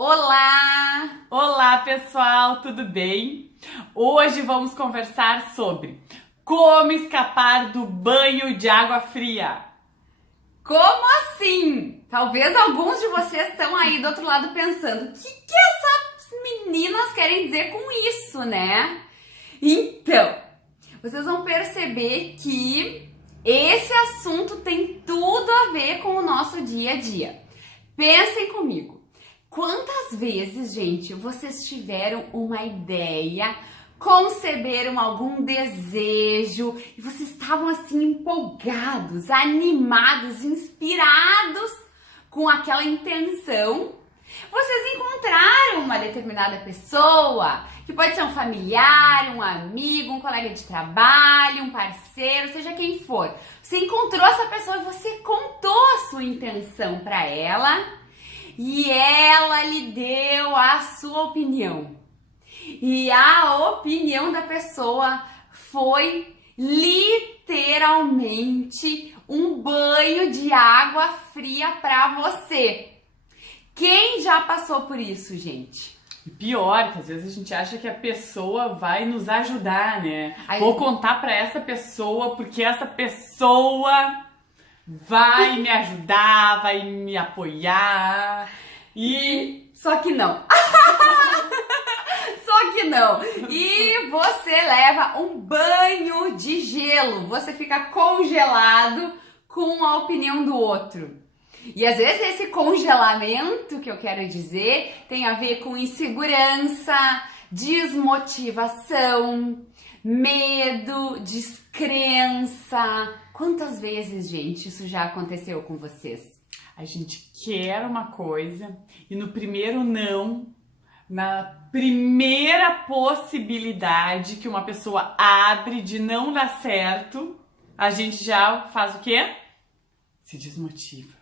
Olá! Olá pessoal, tudo bem? Hoje vamos conversar sobre como escapar do banho de água fria. Como assim? Talvez alguns de vocês estão aí do outro lado pensando: o que essas meninas querem dizer com isso, né? Então, vocês vão perceber que esse assunto tem tudo a ver com o nosso dia a dia. Pensem comigo. Quantas vezes, gente, vocês tiveram uma ideia, conceberam algum desejo e vocês estavam assim empolgados, animados, inspirados com aquela intenção? Vocês encontraram uma determinada pessoa, que pode ser um familiar, um amigo, um colega de trabalho, um parceiro, seja quem for. Você encontrou essa pessoa e você contou a sua intenção para ela. E ela lhe deu a sua opinião. E a opinião da pessoa foi literalmente um banho de água fria para você. Quem já passou por isso, gente? E pior, que às vezes a gente acha que a pessoa vai nos ajudar, né? Aí... Vou contar para essa pessoa porque essa pessoa vai me ajudar, vai me apoiar. Só que não. Só que não. E você leva um banho de gelo. Você fica congelado com a opinião do outro. E às vezes esse congelamento, que eu quero dizer, tem a ver com insegurança, desmotivação, medo, descrença. Quantas vezes, gente, isso já aconteceu com vocês? A gente quer uma coisa e no primeiro não, na primeira possibilidade que uma pessoa abre de não dar certo, a gente já faz o quê? Se desmotiva.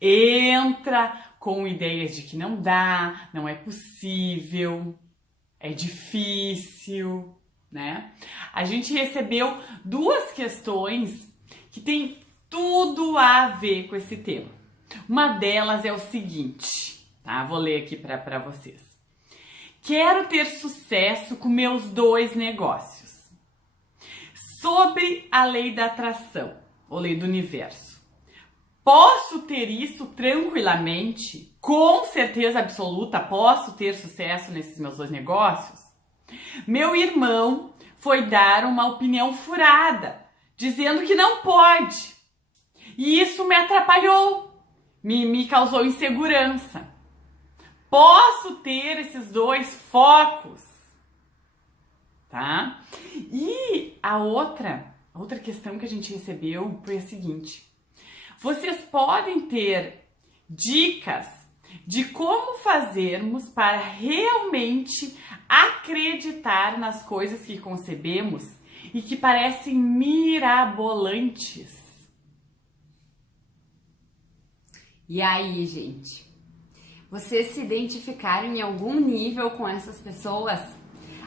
Entra com ideias de que não dá, não é possível, é difícil, né? A gente recebeu duas questões que têm tudo a ver com esse tema. Uma delas é o seguinte, tá? Vou ler aqui para vocês. Quero ter sucesso com meus 2 negócios. Sobre a lei da atração, ou lei do universo. Posso ter isso tranquilamente? Com certeza absoluta, posso ter sucesso nesses meus 2 negócios? Meu irmão foi dar uma opinião furada, dizendo que não pode. E isso me atrapalhou, me causou insegurança. Posso ter esses 2 focos, tá? E a outra questão que a gente recebeu foi a seguinte. Vocês podem ter dicas de como fazermos para realmente acreditar nas coisas que concebemos e que parecem mirabolantes. E aí, gente? Vocês se identificaram em algum nível com essas pessoas?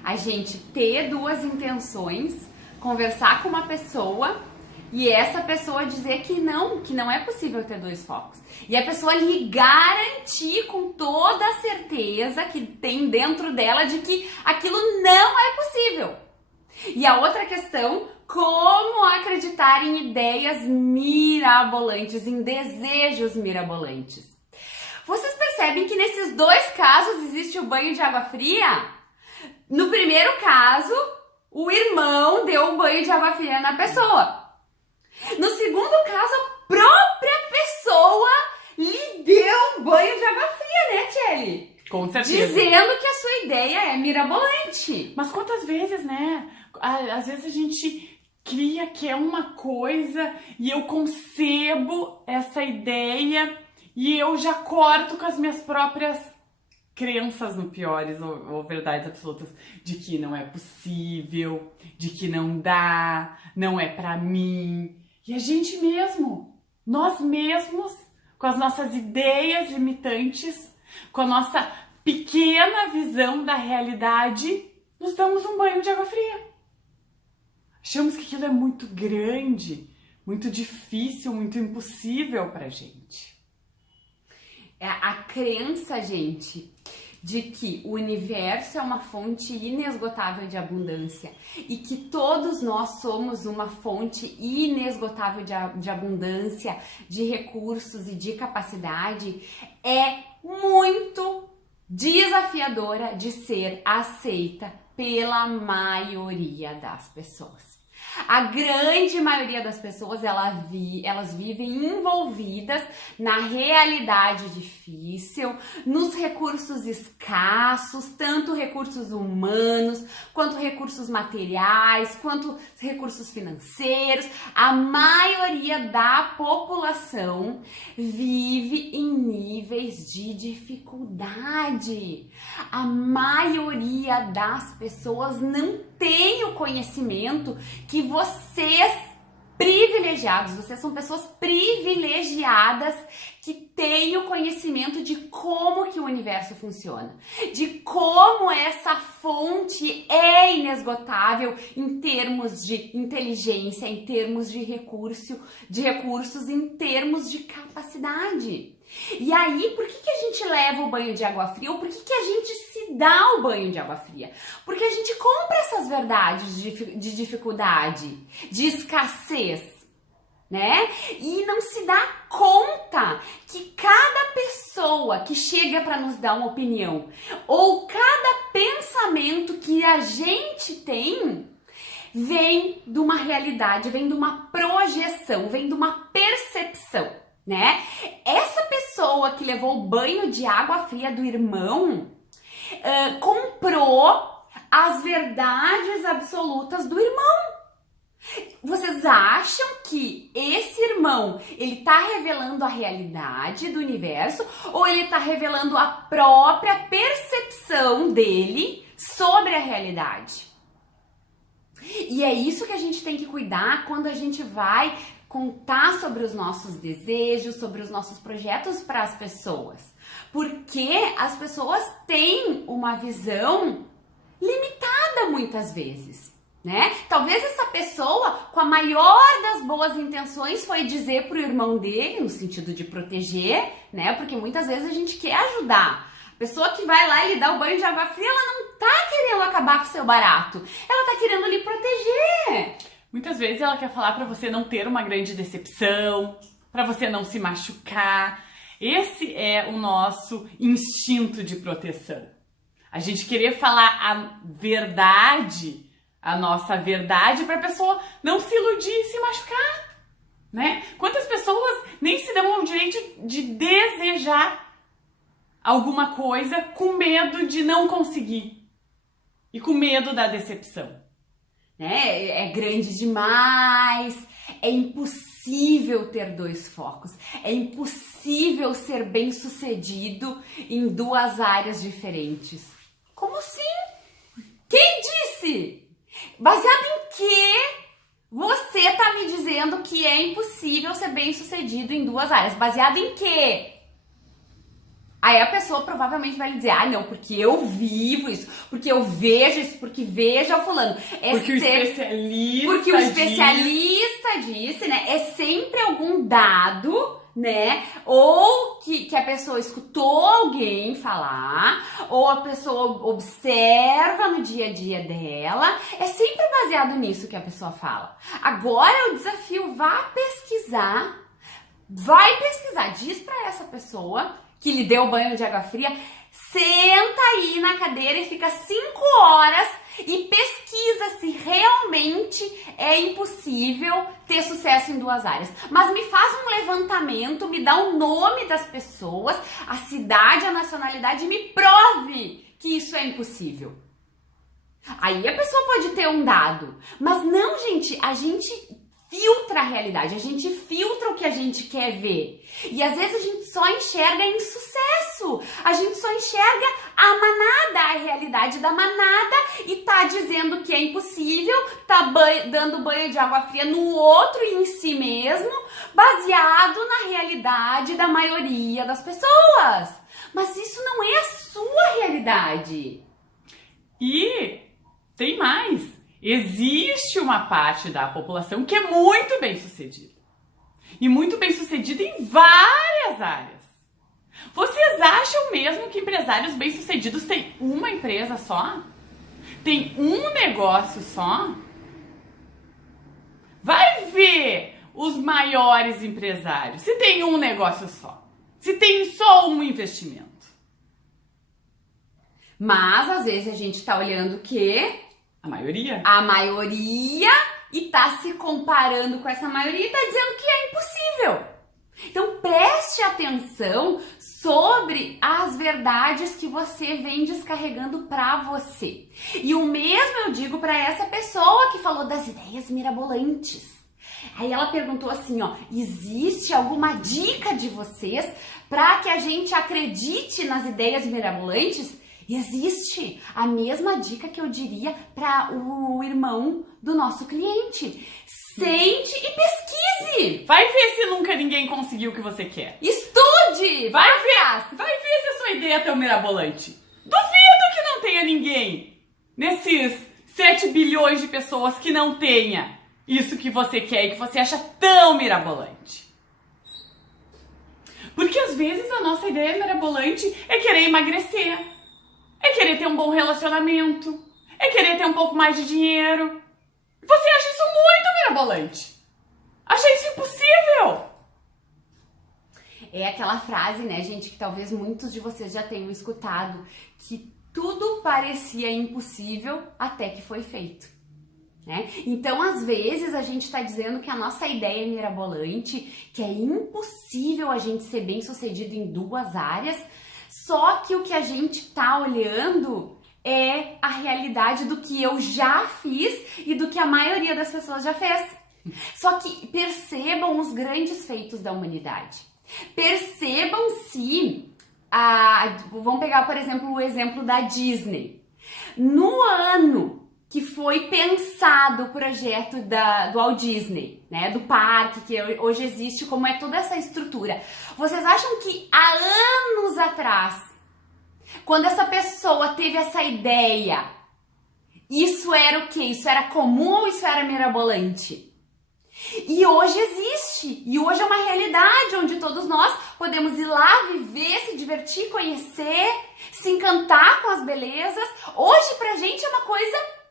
A gente ter 2 intenções, conversar com uma pessoa e essa pessoa dizer que não é possível ter 2 focos. E a pessoa lhe garantir com toda a certeza que tem dentro dela de que aquilo não é possível. E a outra questão, como acreditar em ideias mirabolantes, em desejos mirabolantes. Vocês percebem que nesses 2 casos existe o banho de água fria? No primeiro caso, o irmão deu um banho de água fria na pessoa. No segundo caso, a própria pessoa lhe deu um banho de água fria, né, Tchely? Com certeza. Dizendo que a sua ideia é mirabolante. Mas quantas vezes, né? Às vezes a gente cria que é uma coisa e eu concebo essa ideia e eu já corto com as minhas próprias crenças no piores ou verdades absolutas de que não é possível, de que não dá, não é pra mim. E a gente mesmo, nós mesmos, com as nossas ideias limitantes, com a nossa pequena visão da realidade, nos damos um banho de água fria. Achamos que aquilo é muito grande, muito difícil, muito impossível pra gente. É a crença, gente, de que o universo é uma fonte inesgotável de abundância e que todos nós somos uma fonte inesgotável de abundância, de recursos e de capacidade, é muito desafiadora de ser aceita pela maioria das pessoas. A grande maioria das pessoas, elas vivem envolvidas na realidade difícil, nos recursos escassos, tanto recursos humanos, quanto recursos materiais, quanto recursos financeiros. A maioria da população vive em níveis de dificuldade. A maioria das pessoas não tem o conhecimento que vocês privilegiados, vocês são pessoas privilegiadas que têm o conhecimento de como que o universo funciona, de como essa fonte é inesgotável em termos de inteligência, em termos de recursos, em termos de capacidade. E aí, por que a gente leva o banho de água fria? Ou por que a gente se dá o banho de água fria? Porque a gente compra essas verdades de dificuldade, de escassez, né? E não se dá conta que cada pessoa que chega para nos dar uma opinião, ou cada pensamento que a gente tem, vem de uma realidade, vem de uma projeção, vem de uma percepção. Né? Essa pessoa que levou o banho de água fria do irmão comprou as verdades absolutas do irmão. Vocês acham que esse irmão, ele tá revelando a realidade do universo ou ele tá revelando a própria percepção dele sobre a realidade? E é isso que a gente tem que cuidar quando a gente vai contar sobre os nossos desejos, sobre os nossos projetos para as pessoas. Porque as pessoas têm uma visão limitada muitas vezes, né? Talvez essa pessoa, com a maior das boas intenções, foi dizer pro irmão dele, no sentido de proteger, né? Porque muitas vezes a gente quer ajudar. A pessoa que vai lá e lhe dá o banho de água fria, ela não tá querendo acabar com o seu barato. Ela tá querendo lhe proteger. Muitas vezes ela quer falar para você não ter uma grande decepção, para você não se machucar. Esse é o nosso instinto de proteção. A gente querer falar a verdade, a nossa verdade, para a pessoa não se iludir e se machucar, né? Quantas pessoas nem se dão ao direito de desejar alguma coisa com medo de não conseguir e com medo da decepção? Né? É grande demais, é impossível ter dois focos, é impossível ser bem-sucedido em duas áreas diferentes. Como assim? Quem disse? Baseado em que você tá me dizendo que é impossível ser bem-sucedido em duas áreas? Baseado em quê? Aí a pessoa provavelmente vai lhe dizer, ah, não, porque eu vivo isso, porque eu vejo isso, porque vejo o fulano. Porque o especialista disse, né? É sempre algum dado, né? Ou que a pessoa escutou alguém falar, ou a pessoa observa no dia a dia dela. É sempre baseado nisso que a pessoa fala. Agora o desafio, vai pesquisar, diz pra essa pessoa que lhe deu banho de água fria, senta aí na cadeira e fica 5 horas e pesquisa se realmente é impossível ter sucesso em duas áreas. Mas me faz um levantamento, me dá o nome das pessoas, a cidade, a nacionalidade e me prove que isso é impossível. Aí a pessoa pode ter um dado, mas não, gente, a gente filtra a realidade, a gente filtra o que a gente quer ver. E às vezes a gente só enxerga insucesso, a gente só enxerga a manada, a realidade da manada e tá dizendo que é impossível, tá dando banho de água fria no outro e em si mesmo, baseado na realidade da maioria das pessoas. Mas isso não é a sua realidade. E tem mais. Existe uma parte da população que é muito bem sucedida. E muito bem sucedida em várias áreas. Vocês acham mesmo que empresários bem-sucedidos têm uma empresa só? Tem um negócio só? Vai ver os maiores empresários, se tem um negócio só, se tem só um investimento. Mas às vezes a gente tá olhando o quê? A maioria? A maioria e tá se comparando com essa maioria e tá dizendo que é impossível. Então preste atenção sobre as verdades que você vem descarregando pra você. E o mesmo eu digo pra essa pessoa que falou das ideias mirabolantes. Aí ela perguntou assim, ó, existe alguma dica de vocês pra que a gente acredite nas ideias mirabolantes? Existe a mesma dica que eu diria para o irmão do nosso cliente. Sente e pesquise. Vai ver se nunca ninguém conseguiu o que você quer. Estude. Vai ver se a sua ideia é tão mirabolante. Duvido que não tenha ninguém nesses 7 bilhões de pessoas que não tenha isso que você quer e que você acha tão mirabolante. Porque às vezes a nossa ideia mirabolante é querer emagrecer. É querer ter um bom relacionamento. É querer ter um pouco mais de dinheiro. Você acha isso muito mirabolante. Acha isso impossível. É aquela frase, né, gente, que talvez muitos de vocês já tenham escutado, que tudo parecia impossível até que foi feito. Né? Então, às vezes, a gente está dizendo que a nossa ideia é mirabolante, que é impossível a gente ser bem-sucedido em 2 áreas, só que o que a gente tá olhando é a realidade do que eu já fiz e do que a maioria das pessoas já fez. Só que percebam os grandes feitos da humanidade. Percebam se... vamos pegar, por exemplo, o exemplo da Disney. No ano que foi pensado o projeto do Walt Disney, né, do parque que hoje existe, como é toda essa estrutura. Vocês acham que há anos atrás, quando essa pessoa teve essa ideia, isso era o quê? Isso era comum ou isso era mirabolante? E hoje existe, e hoje é uma realidade onde todos nós podemos ir lá, viver, se divertir, conhecer, se encantar com as belezas. Hoje pra gente é uma coisa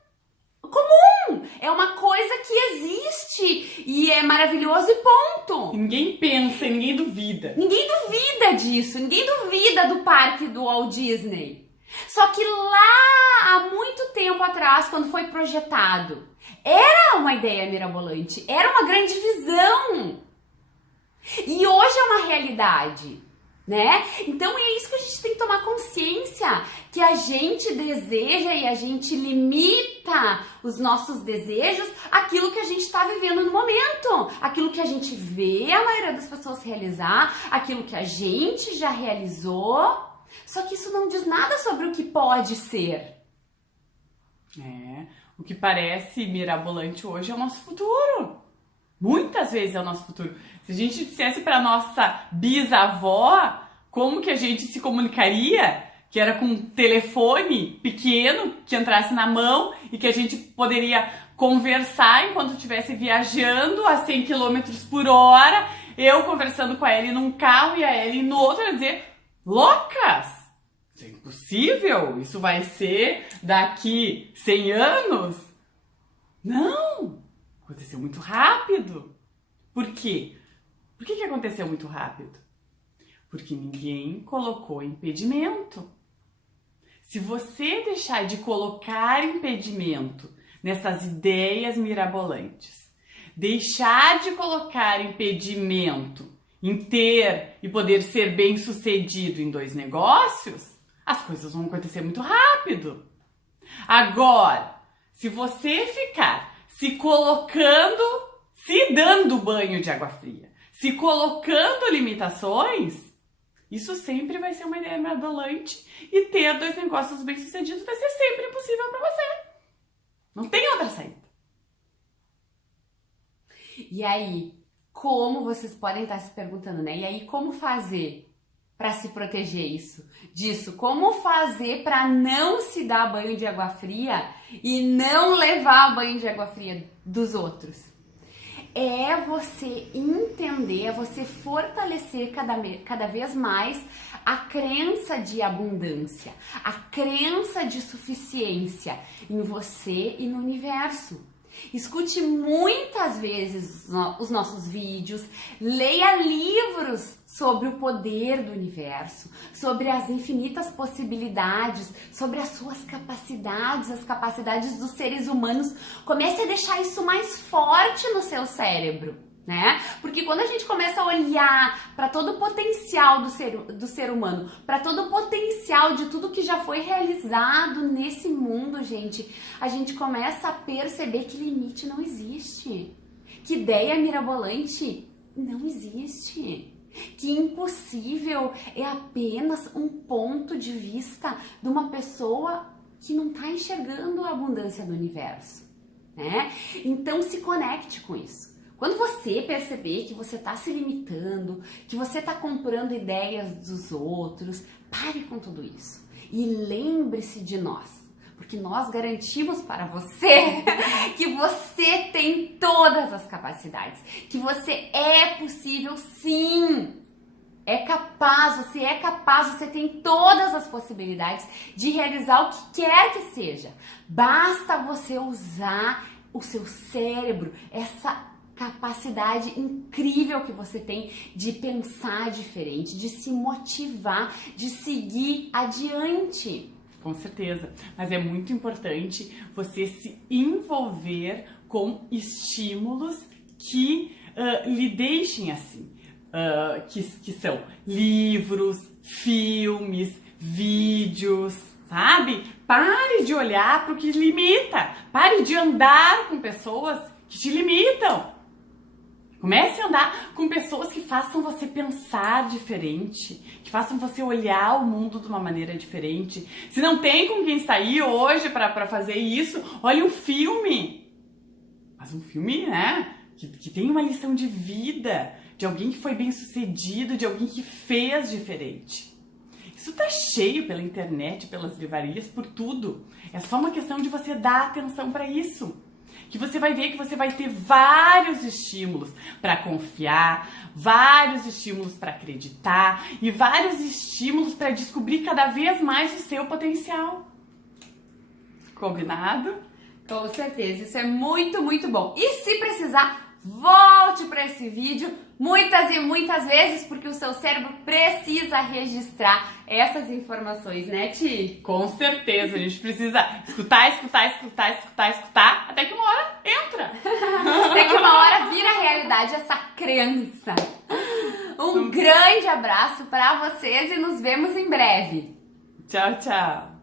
comum, é uma coisa que existe e é maravilhoso e ponto. Ninguém pensa, ninguém duvida. Ninguém duvida disso, ninguém duvida do parque do Walt Disney. Só que lá, há muito tempo atrás, quando foi projetado, era uma ideia mirabolante, era uma grande visão. E hoje é uma realidade. Né? Então é isso que a gente tem que tomar consciência, que a gente deseja e a gente limita os nossos desejos àquilo que a gente está vivendo no momento, aquilo que a gente vê a maioria das pessoas realizar, aquilo que a gente já realizou, só que isso não diz nada sobre o que pode ser. O que parece mirabolante hoje é o nosso futuro. Muitas vezes é o nosso futuro. Se a gente dissesse para nossa bisavó como que a gente se comunicaria, que era com um telefone pequeno que entrasse na mão e que a gente poderia conversar enquanto estivesse viajando a 100 km por hora, eu conversando com a Ellie num carro e a Ellie no outro, ia dizer, loucas! Isso é impossível, isso vai ser daqui 100 anos? Não! Aconteceu muito rápido. Por quê? Por que aconteceu muito rápido? Porque ninguém colocou impedimento. Se você deixar de colocar impedimento nessas ideias mirabolantes, deixar de colocar impedimento em ter e poder ser bem-sucedido em 2 negócios, as coisas vão acontecer muito rápido. Agora, se você ficar se colocando, se dando banho de água fria, se colocando limitações, isso sempre vai ser uma ideia mirabolante e ter 2 negócios bem-sucedidos vai ser sempre impossível para você. Não tem outra saída. E aí, como vocês podem estar se perguntando, né? E aí, como fazer para se proteger disso? Como fazer para não se dar banho de água fria e não levar banho de água fria dos outros? é você entender, é você fortalecer cada vez mais a crença de abundância, a crença de suficiência em você e no universo. Escute muitas vezes os nossos vídeos, leia livros sobre o poder do universo, sobre as infinitas possibilidades, sobre as suas capacidades, as capacidades dos seres humanos. Comece a deixar isso mais forte no seu cérebro, né? Porque quando a gente começa a olhar para todo o potencial do ser humano, para todo o potencial de tudo que já foi realizado nesse mundo, gente, a gente começa a perceber que limite não existe, que ideia mirabolante não existe, que impossível é apenas um ponto de vista de uma pessoa que não está enxergando a abundância do universo, né? Então se conecte com isso. Quando você perceber que você está se limitando, que você está comprando ideias dos outros, pare com tudo isso. E lembre-se de nós, porque nós garantimos para você que você tem todas as capacidades, que você é possível sim, você tem todas as possibilidades de realizar o que quer que seja. Basta você usar o seu cérebro, essa capacidade incrível que você tem de pensar diferente, de se motivar, de seguir adiante. Com certeza, mas é muito importante você se envolver com estímulos que lhe deixem assim, que são livros, filmes, vídeos, sabe? Pare de olhar para o que limita, pare de andar com pessoas que te limitam. Comece a andar com pessoas que façam você pensar diferente, que façam você olhar o mundo de uma maneira diferente. Se não tem com quem sair hoje para fazer isso, olhe um filme. Mas um filme, né, que tem uma lição de vida, de alguém que foi bem sucedido, de alguém que fez diferente. Isso tá cheio pela internet, pelas livrarias, por tudo. É só uma questão de você dar atenção para isso. Que você vai ver que você vai ter vários estímulos para confiar, vários estímulos para acreditar e vários estímulos para descobrir cada vez mais o seu potencial. Combinado? Com certeza, isso é muito, muito bom. E se precisar, volte para esse vídeo muitas e muitas vezes, porque o seu cérebro precisa registrar essas informações, né, Ti? Com certeza, a gente precisa escutar, até que uma hora entra. Até que uma hora vira realidade essa crença. Um grande abraço para vocês e nos vemos em breve. Tchau, tchau.